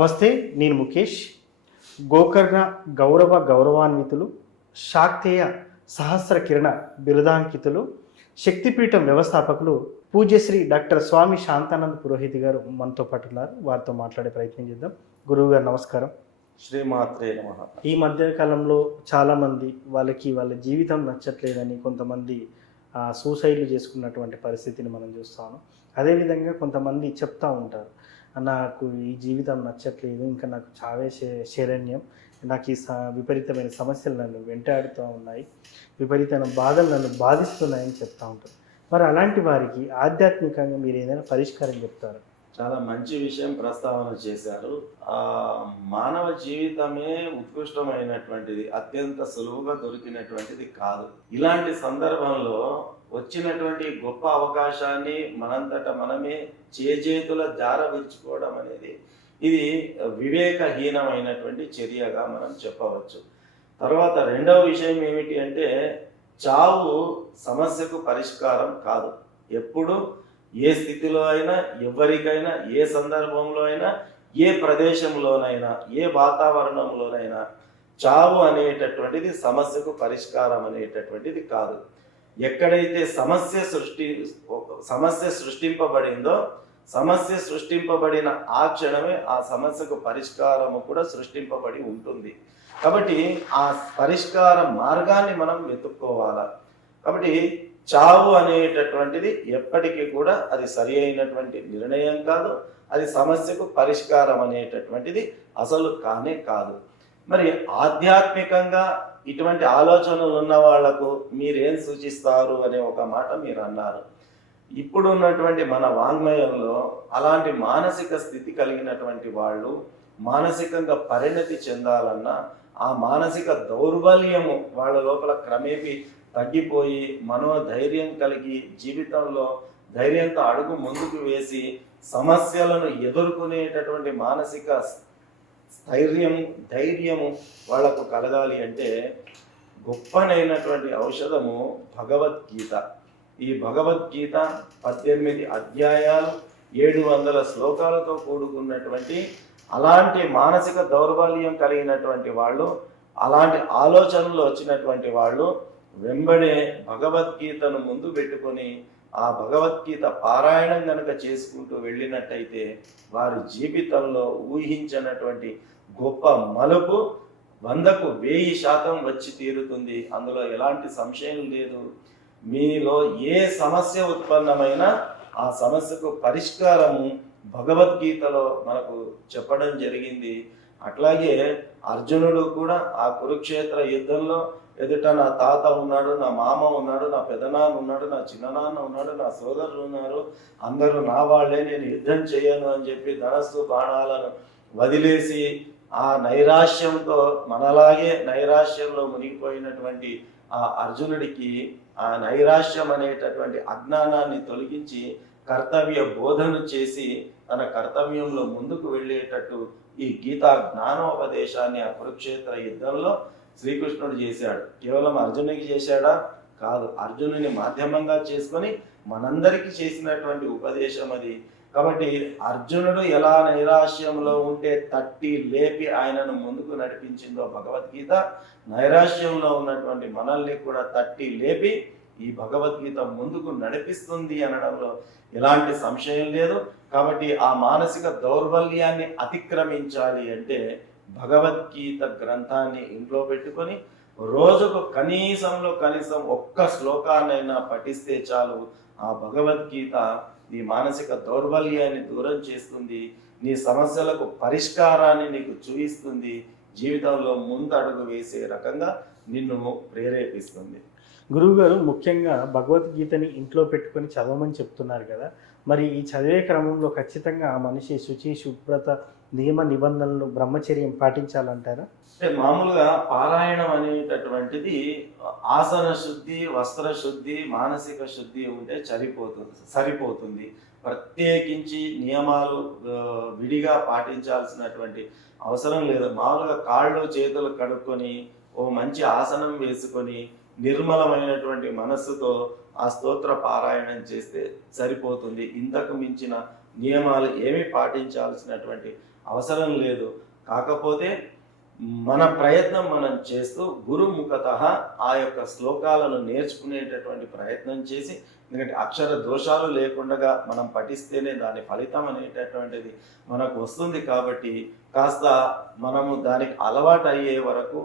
నమస్తే, నేను ముఖేష్. గోకర్ణ గౌరవాన్వితులు, శాక్తేయ సహస్ర కిరణ బిరుదాంకితులు, శక్తిపీఠం వ్యవస్థాపకులు పూజ్యశ్రీ డాక్టర్ స్వామి శాంతానంద పురోహిత్ గారు మనతో పాటు ఉన్నారు. వారితో మాట్లాడే ప్రయత్నం చేద్దాం. గురువు గారు నమస్కారం. శ్రీమాత్రే నమః. ఈ మధ్య కాలంలో చాలామంది వాళ్ళ జీవితం నచ్చట్లేదని కొంతమంది సూసైడ్లు చేసుకున్నటువంటి పరిస్థితిని మనం చూస్తాము. అదేవిధంగా కొంతమంది చెప్తూ ఉంటారు, నాకు ఈ జీవితం నచ్చట్లేదు, ఇంకా నాకు చావే శరణ్యం, నాకు ఈ విపరీతమైన సమస్యలు నన్ను వెంటాడుతూ ఉన్నాయి, విపరీతమైన బాధలు నన్ను బాధిస్తున్నాయని చెప్తూ ఉంటారు. మరి అలాంటి వారికి ఆధ్యాత్మికంగా మీరు ఏదైనా పరిష్కారం చెప్తారు? చాలా మంచి విషయం ప్రస్తావన చేశారు. మానవ జీవితమే ఉత్కృష్టమైనటువంటిది, అత్యంత సులువుగా దొరికినటువంటిది కాదు. ఇలాంటి సందర్భంలో వచ్చినటువంటి గొప్ప అవకాశాన్ని మనంతట మనమే చేజేతుల జార విరుచుకోవడం అనేది ఇది వివేకహీనమైనటువంటి చర్యగా మనం చెప్పవచ్చు. తర్వాత రెండవ విషయం ఏమిటి అంటే, చావు సమస్యకు పరిష్కారం కాదు. ఎప్పుడు ఏ స్థితిలో అయినా, ఎవరికైనా, ఏ సందర్భంలో అయినా, ఏ ప్రదేశంలోనైనా, ఏ వాతావరణంలోనైనా చావు అనేటటువంటిది సమస్యకు పరిష్కారం అనేటటువంటిది కాదు. ఎక్కడైతే సమస్య సృష్టింపబడిందో, సమస్య సృష్టింపబడిన ఆ క్షణమే ఆ సమస్యకు పరిష్కారము కూడా సృష్టింపబడి ఉంటుంది. కాబట్టి ఆ పరిష్కార మార్గాన్ని మనం వెతుక్కోవాలా. కాబట్టి చావు అనేటటువంటిది ఎప్పటికీ కూడా అది సరి అయినటువంటి నిర్ణయం కాదు, అది సమస్యకు పరిష్కారం అనేటటువంటిది అసలు కానే కాదు. మరి ఆధ్యాత్మికంగా ఇటువంటి ఆలోచనలు ఉన్న వాళ్లకు మీరేం సూచిస్తారు అనే ఒక మాట మీరు అన్నారు. ఇప్పుడు ఉన్నటువంటి మన వాంగ్మయంలో అలాంటి మానసిక స్థితి కలిగినటువంటి వాళ్ళు మానసికంగా పరిణతి చెందాలన్నా, ఆ మానసిక దౌర్బల్యము వాళ్ళ లోపల క్రమేపీ తగ్గిపోయి మనోధైర్యం కలిగి జీవితంలో ధైర్యంతో అడుగు ముందుకు వేసి సమస్యలను ఎదుర్కొనేటటువంటి మానసిక ధైర్యము వాళ్లకు కలగాలి అంటే గొప్పనైనటువంటి ఔషధము భగవద్గీత. ఈ భగవద్గీత 18 అధ్యాయాలు 700 శ్లోకాలతో కూడుకున్నటువంటి, అలాంటి మానసిక దౌర్బల్యం కలిగినటువంటి వాళ్ళు, అలాంటి ఆలోచనలు వచ్చినటువంటి వాళ్ళు వెంబడే భగవద్గీతను ముందు పెట్టుకొని ఆ భగవద్గీత పారాయణం గనక చేసుకుంటూ వెళ్ళినట్టయితే వారి జీవితంలో ఊహించినటువంటి గొప్ప మలుపు 100కు 1000% వచ్చి తీరుతుంది. అందులో ఎలాంటి సంశయం లేదు. మీలో ఏ సమస్య ఉత్పన్నమైనా ఆ సమస్యకు పరిష్కారము భగవద్గీతలో మనకు చెప్పడం జరిగింది. అట్లాగే అర్జునుడు కూడా ఆ కురుక్షేత్ర యుద్ధంలో ఎదుట నా తాత ఉన్నాడు, నా మామ ఉన్నాడు, నా పెదనాన్న ఉన్నాడు, నా చిన్ననాన్న ఉన్నాడు, నా సోదరులు ఉన్నారు, అందరూ నా వాళ్లే, నేను యుద్ధం చేయను అని చెప్పి ధనస్సు బాణాలను వదిలేసి ఆ నైరాశ్యంతో, మనలాగే నైరాశ్యంలో మునిగిపోయినటువంటి ఆ అర్జునుడికి ఆ నైరాశ్యం అనేటటువంటి అజ్ఞానాన్ని తొలగించి కర్తవ్య బోధను చేసి తన కర్తవ్యంలో ముందుకు వెళ్ళేటట్టు ఈ గీతా జ్ఞానోపదేశాన్ని ఆ కురుక్షేత్ర యుద్ధంలో శ్రీకృష్ణుడు చేశాడు. కేవలం అర్జునుడికి చేశాడా? కాదు, అర్జునుని మాధ్యమంగా చేసుకొని మనందరికీ చేసినటువంటి ఉపదేశం అది. కాబట్టి అర్జునుడు ఎలా నైరాశ్యంలో ఉంటే తట్టి లేపి ఆయనను ముందుకు నడిపించిందో భగవద్గీత, నైరాశ్యంలో ఉన్నటువంటి మనల్ని కూడా తట్టి లేపి ఈ భగవద్గీత ముందుకు నడిపిస్తుంది అనడంలో ఎలాంటి సంశయం లేదు. కాబట్టి ఆ మానసిక దౌర్బల్యాన్ని అతిక్రమించాలి అంటే భగవద్గీత గ్రంథాన్ని ఇంట్లో పెట్టుకొని రోజుకు కనీసం ఒక్క శ్లోకాన్నైనా పఠిస్తే చాలు. ఆ భగవద్గీత నీ మానసిక దౌర్బల్యాన్ని దూరం చేస్తుంది, నీ సమస్యలకు పరిష్కారాన్ని నీకు చూపిస్తుంది, జీవితంలో ముందడుగు వేసే రకంగా నిన్ను ప్రేరేపిస్తుంది. గురువుగారు, ముఖ్యంగా భగవద్గీతని ఇంట్లో పెట్టుకొని చదవమని చెప్తున్నారు కదా, మరి ఈ చదివే క్రమంలో ఖచ్చితంగా ఆ మనిషి శుచి, శుభ్రత, నియమ నిబంధనలు, బ్రహ్మచర్యం పాటించాలంటారా? మామూలుగా పారాయణం అనేటటువంటిది ఆసన శుద్ధి, వస్త్ర శుద్ధి, మానసిక శుద్ధి ఉంటే సరిపోతుంది. ప్రత్యేకించి నియమాలు విడిగా పాటించాల్సినటువంటి అవసరం లేదు. మామూలుగా కాళ్ళు చేతులు కడుక్కొని ఓ మంచి ఆసనం వేసుకొని నిర్మలమైనటువంటి మనస్సుతో ఆ స్తోత్ర పారాయణం చేస్తే సరిపోతుంది. ఇంతకు మించిన నియమాలు ఏమీ పాటించాల్సినటువంటి అవసరం లేదు. కాకపోతే మన ప్రయత్నం మనం చేస్తూ గురుముఖత ఆ యొక్క శ్లోకాలను నేర్చుకునేటటువంటి ప్రయత్నం చేసి, ఎందుకంటే అక్షర దోషాలు లేకుండా మనం పఠిస్తేనే దాని ఫలితం అనేటటువంటిది మనకు వస్తుంది. కాబట్టి కాస్త మనము దానికి అలవాటు అయ్యే వరకు,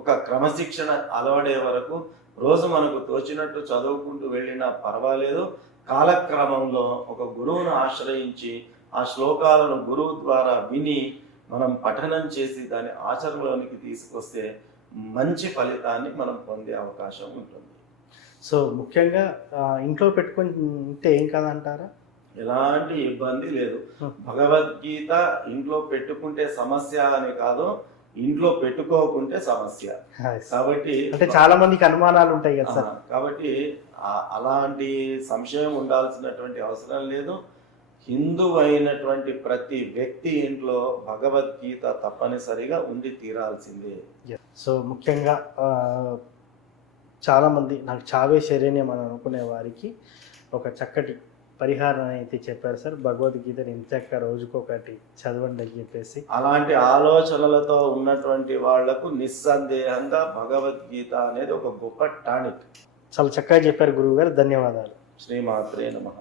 ఒక క్రమశిక్షణ అలవడే వరకు రోజు మనకు తోచినట్టు చదువుకుంటూ వెళ్ళినా పర్వాలేదు. కాలక్రమంలో ఒక గురువును ఆశ్రయించి ఆ శ్లోకాలను గురువు ద్వారా విని మనం పఠనం చేసి దాన్ని ఆచరణలోనికి తీసుకొస్తే మంచి ఫలితాన్ని మనం పొందే అవకాశం ఉంటుంది. సో ముఖ్యంగా ఇంట్లో పెట్టుకొని ఉంటే ఏం కాదంటారా? ఎలాంటి ఇబ్బంది లేదు. భగవద్గీత ఇంట్లో పెట్టుకుంటే సమస్య అని కాదు, ఇంట్లో పెట్టుకోకుంటే సమస్య. కాబట్టి అంటే చాలా మందికి అనుమానాలు ఉంటాయి కదా సార్. కాబట్టి అలాంటి సంశయం ఉండాల్సినటువంటి అవసరం లేదు. హిందువు అయినటువంటి ప్రతి వ్యక్తి ఇంట్లో భగవద్గీత తప్పనిసరిగా ఉండి తీరాల్సిందే. సో ముఖ్యంగా చాలామంది నాకు చావే శరణ్యం అని అనుకునే వారికి ఒక చక్కటి పరిహారం అయితే చెప్పారు సార్. భగవద్గీతని ఇంతక్క రోజుకొకటి చదవండి అని చెప్పేసి. అలాంటి ఆలోచనలతో ఉన్నటువంటి వాళ్లకు నిస్సందేహంగా భగవద్గీత అనేది ఒక గొప్ప టానిక్. చాలా చక్కగా చెప్పారు గురువు గారు. ధన్యవాదాలు. శ్రీమాత్రే నమః.